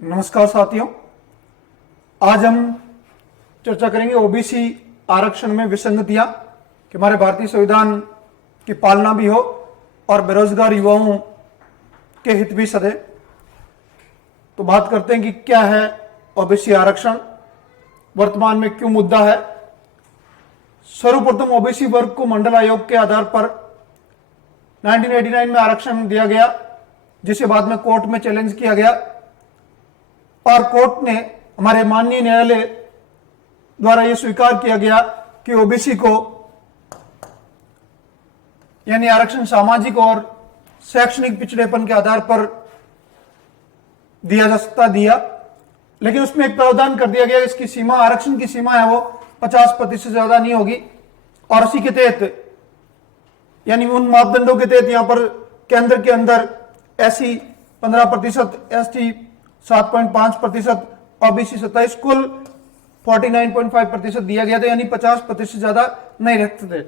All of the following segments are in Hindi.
नमस्कार साथियों, आज हम चर्चा करेंगे ओबीसी आरक्षण में विसंगतियां कि हमारे भारतीय संविधान की पालना भी हो और बेरोजगार युवाओं के हित भी सधे। तो बात करते हैं कि क्या है ओबीसी आरक्षण, वर्तमान में क्यों मुद्दा है। सर्वप्रथम ओबीसी वर्ग को मंडल आयोग के आधार पर 1989 में आरक्षण दिया गया, जिसे बाद में कोर्ट में चैलेंज किया गया और कोर्ट ने, हमारे माननीय न्यायालय द्वारा यह स्वीकार किया गया कि ओबीसी को यानी आरक्षण सामाजिक और शैक्षणिक पिछड़ेपन के आधार पर दिया जा सकता दिया, लेकिन उसमें एक प्रावधान कर दिया गया, इसकी सीमा, आरक्षण की सीमा है वो 50% से ज्यादा नहीं होगी और इसी के तहत यानी उन मापदंडों के तहत यहां पर केंद्र के अंदर एससी 15%, एसटी 7.5%, ओबीसी 27%, कुल 49.5% दिया गया था, यानी 50% से ज्यादा नहीं रखते थे।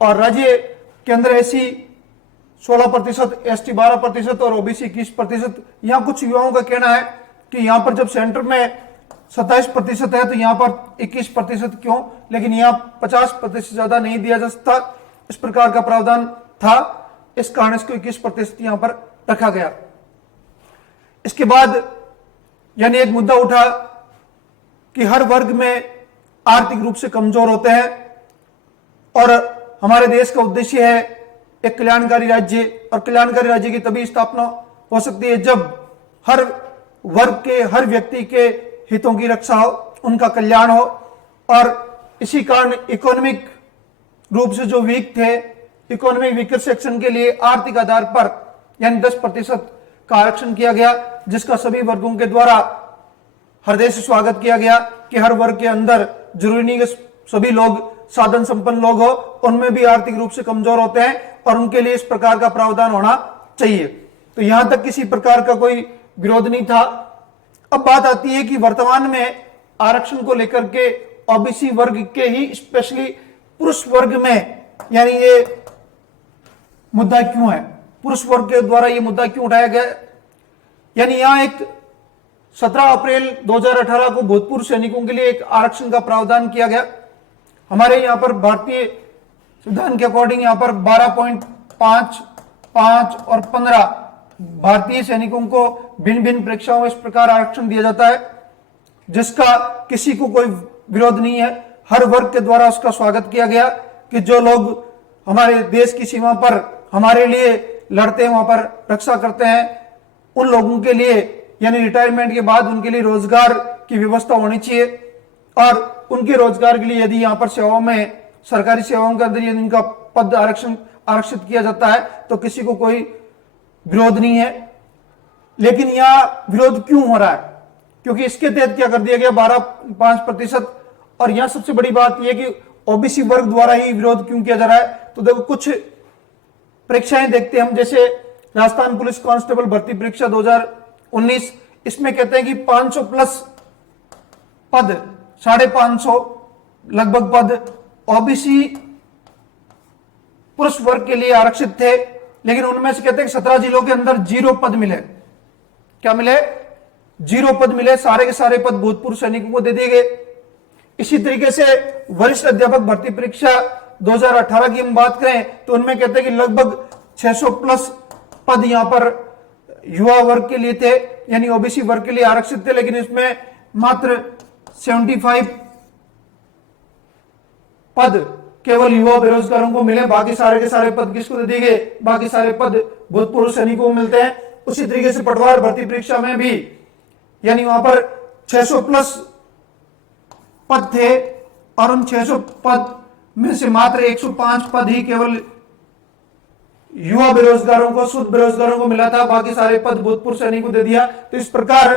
और राज्य के अंदर एससी 16%, एसटी 12% और ओबीसी 21%। यहां कुछ युवाओं का कहना है कि यहां पर जब सेंटर में 27% है तो यहां पर 21% क्यों, लेकिन यहां 50% से ज्यादा नहीं दिया जा सकता, इस प्रकार का प्रावधान था, इस कारण इसको 21% यहां पर रखा गया। इसके बाद यानी एक मुद्दा उठा कि हर वर्ग में आर्थिक रूप से कमजोर होते हैं और हमारे देश का उद्देश्य है एक कल्याणकारी राज्य, और कल्याणकारी राज्य की तभी स्थापना हो सकती है जब हर वर्ग के, हर व्यक्ति के हितों की रक्षा हो, उनका कल्याण हो। और इसी कारण इकोनॉमिक रूप से जो वीक थे, इकोनॉमिक वीकर सेक्शन के लिए आर्थिक आधार पर यानी 10% का आरक्षण किया गया, जिसका सभी वर्गों के द्वारा हृदय से स्वागत किया गया कि हर वर्ग के अंदर, जरूरी नहीं कि सभी लोग साधन संपन्न लोग हो, उनमें भी आर्थिक रूप से कमजोर होते हैं और उनके लिए इस प्रकार का प्रावधान होना चाहिए। तो यहां तक किसी प्रकार का कोई विरोध नहीं था। अब बात आती है कि वर्तमान में आरक्षण को लेकर के ओबीसी वर्ग के ही, स्पेशली पुरुष वर्ग में यानी ये मुद्दा क्यों है, पुरुष वर्ग के द्वारा ये मुद्दा क्यों उठाया गया। यानी यहां एक 17 अप्रैल 2018 को भूतपूर्व सैनिकों के लिए एक आरक्षण का प्रावधान किया गया। हमारे यहां पर भारतीय संविधान के अकॉर्डिंग यहां पर 12.5, 5 और 15 भारतीय सैनिकों को भिन्न भिन्न परीक्षाओं में इस प्रकार आरक्षण दिया जाता है, जिसका किसी को कोई विरोध नहीं है। हर वर्ग के द्वारा उसका स्वागत किया गया कि जो लोग हमारे देश की सीमा पर हमारे लिए लड़ते हैं, वहां पर रक्षा करते हैं, उन लोगों के लिए यानी रिटायरमेंट के बाद उनके लिए रोजगार की व्यवस्था होनी चाहिए और उनके रोजगार के लिए यदि यहां पर सेवाओं में, सरकारी सेवाओं के अंदर यदि उनका पद आरक्षित किया जाता है तो किसी को कोई विरोध नहीं है। लेकिन यहां विरोध क्यों हो रहा है, क्योंकि इसके तहत क्या कर दिया गया 12.5%। और यहां सबसे बड़ी बात यह कि ओबीसी वर्ग द्वारा ही विरोध क्यों किया जा रहा है। तो देखो कुछ परीक्षाएं देखते हैं हम, जैसे राजस्थान पुलिस कांस्टेबल भर्ती परीक्षा 2019, इसमें कहते हैं कि 500 प्लस पद, 550 लगभग पद ओबीसी पुरुष वर्ग के लिए आरक्षित थे, लेकिन उनमें से कहते हैं कि 17 जिलों के अंदर 0 पद मिले। क्या मिले? 0 पद मिले, सारे के सारे पद भूतपूर्व सैनिकों को दे दिए गए। इसी तरीके से वरिष्ठ अध्यापक भर्ती परीक्षा 2018 की हम बात करें तो उनमें कहते हैं कि लगभग 600 प्लस पद यहां पर युवा वर्ग के लिए थे, यानी ओबीसी वर्ग के लिए आरक्षित थे, लेकिन इसमें मात्र 75 पद केवल युवा बेरोजगारों को मिले, बाकी सारे के सारे पद किसको दे दिए गए? बाकी सारे पद भूतपूर्व सैनिकों को मिलते हैं। उसी तरीके से पटवार भर्ती परीक्षा में भी यानी वहां पर 600 प्लस पद थे और उन 600 पद में से मात्र 105 पद ही केवल युवा बेरोजगारों को, शुद्ध बेरोजगारों को मिला था, बाकी सारे पद भूतपूर्व सैनिकों को दे दिया। तो इस प्रकार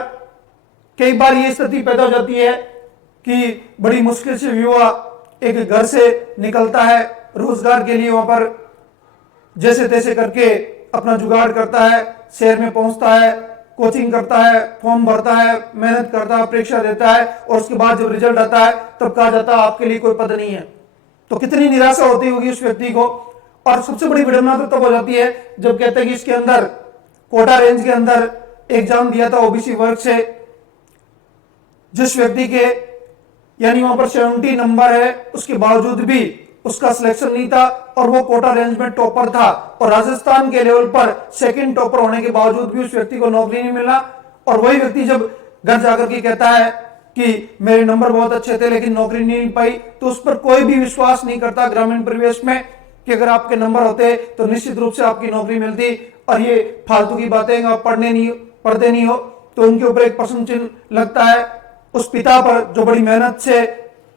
कई बार यह स्थिति पैदा हो जाती है कि बड़ी मुश्किल से युवा एक घर से निकलता है रोजगार के लिए, वहां पर जैसे तैसे करके अपना जुगाड़ करता है, शहर में पहुंचता है, कोचिंग करता है, फॉर्म भरता है, मेहनत करता है, परीक्षा देता है और उसके बाद जब रिजल्ट आता है तब कहा जाता है आपके लिए कोई पद नहीं है। तो कितनी निराशा होती होगी उस व्यक्ति को। और सबसे बड़ी विडंबना तो तब हो जाती है जब कहते हैं कि इसके अंदर कोटा रेंज के अंदर एग्जाम दिया था ओबीसी वर्ग से, जिस व्यक्ति के यानी वहां पर 70 नंबर है उसके बावजूद भी उसका सिलेक्शन नहीं था और वो कोटा रेंज में टॉपर था, और राजस्थान के लेवल पर सेकंड टॉपर होने के बावजूद भी उस व्यक्ति को नौकरी नहीं मिला, और वही व्यक्ति जब घर जाकर के कहता है कि मेरे नंबर बहुत अच्छे थे लेकिन नौकरी नहीं मिल पाई, तो उस पर कोई भी विश्वास नहीं करता ग्रामीण परिवेश में कि अगर आपके नंबर होते तो निश्चित रूप से आपकी नौकरी मिलती, और ये फालतू की बातें आप पढ़ते नहीं हो, तो उनके ऊपर एक प्रश्न चिन्ह लगता है उस पिता पर जो बड़ी मेहनत से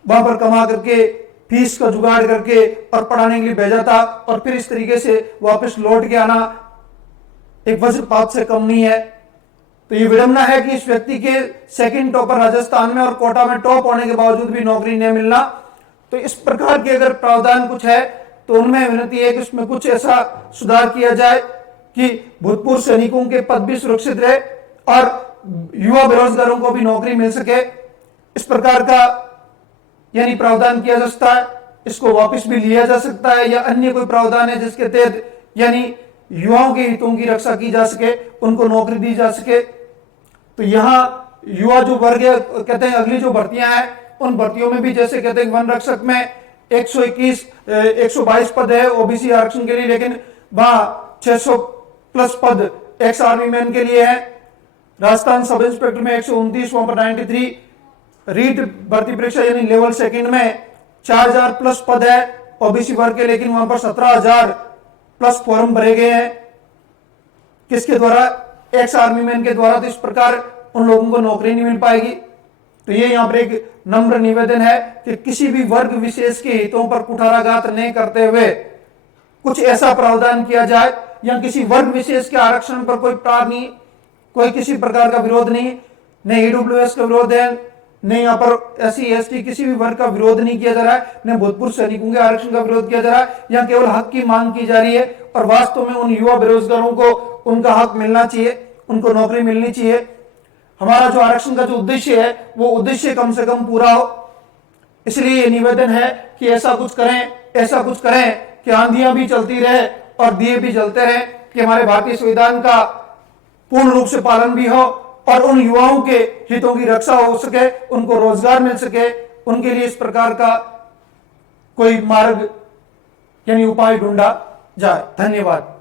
वहां पर कमा करके फीस का जुगाड़ करके और पढ़ाने के लिए भेजा था, और फिर इस तरीके से वापस लौट के आना एक वज्रपात से कम नहीं है। तो ये विडंबना है कि इस व्यक्ति के सेकंड टॉपर राजस्थान में और कोटा में टॉप होने के बावजूद भी नौकरी नहीं मिलना। तो इस प्रकार के अगर प्रावधान कुछ है तो उनमें विनती है कि उसमें कुछ ऐसा सुधार किया जाए कि भूतपूर्व सैनिकों के पद भी सुरक्षित रहे और युवा बेरोजगारों को भी नौकरी मिल सके। इस प्रकार का यानी प्रावधान किया जा सकता है, इसको वापस भी लिया जा सकता है, या अन्य कोई प्रावधान है जिसके तहत यानी युवाओं के हितों की रक्षा की जा सके, उनको नौकरी दी जा सके। तो यहाँ युवा जो वर्ग है कहते हैं अगली जो भर्तियां हैं उन भर्तियों में भी जैसे कहते हैं वन रक्षक में 122 पद है ओबीसी आरक्षण के लिए, लेकिन वहां 600 प्लस पद एक्स आर्मी मैन के लिए है। राजस्थान सब इंस्पेक्टर में 129, वहां पर 93। रीट भर्ती परीक्षा यानी लेवल सेकंड में 4000 प्लस पद है ओबीसी वर्ग के, लेकिन वहां पर 17000 प्लस फॉर्म भरे गए हैं किसके द्वारा, एक्स आर्मी मैन के द्वारा। तो इस प्रकार उन लोगों को नौकरी नहीं मिल पाएगी। तो ये यहाँ पर एक नम्र निवेदन है कि किसी भी वर्ग विशेष के हितों पर कुठाराघात नहीं करते हुए कुछ ऐसा प्रावधान किया जाए, या किसी वर्ग विशेष के आरक्षण पर कोई प्रार नहीं, कोई किसी प्रकार का विरोध नहीं, न ईडब्ल्यूएस का विरोध है, न यहाँ पर एससी एसटी किसी भी वर्ग का विरोध नहीं किया जा रहा है, न भूतपूर्व सैनिकों के आरक्षण का विरोध किया जा रहा है। यहाँ केवल हक की मांग की जा रही है, और वास्तव में उन युवा बेरोजगारों को उनका हक मिलना चाहिए, उनको नौकरी मिलनी चाहिए। हमारा जो आरक्षण का जो उद्देश्य है वो उद्देश्य कम से कम पूरा हो। इसलिए ये निवेदन है कि ऐसा कुछ करें कि आंधियां भी चलती रहे और दिए भी जलते रहे, कि हमारे भारतीय संविधान का पूर्ण रूप से पालन भी हो और उन युवाओं के हितों की रक्षा हो सके, उनको रोजगार मिल सके। उनके लिए इस प्रकार का कोई मार्ग यानी उपाय ढूंढा जाए। धन्यवाद।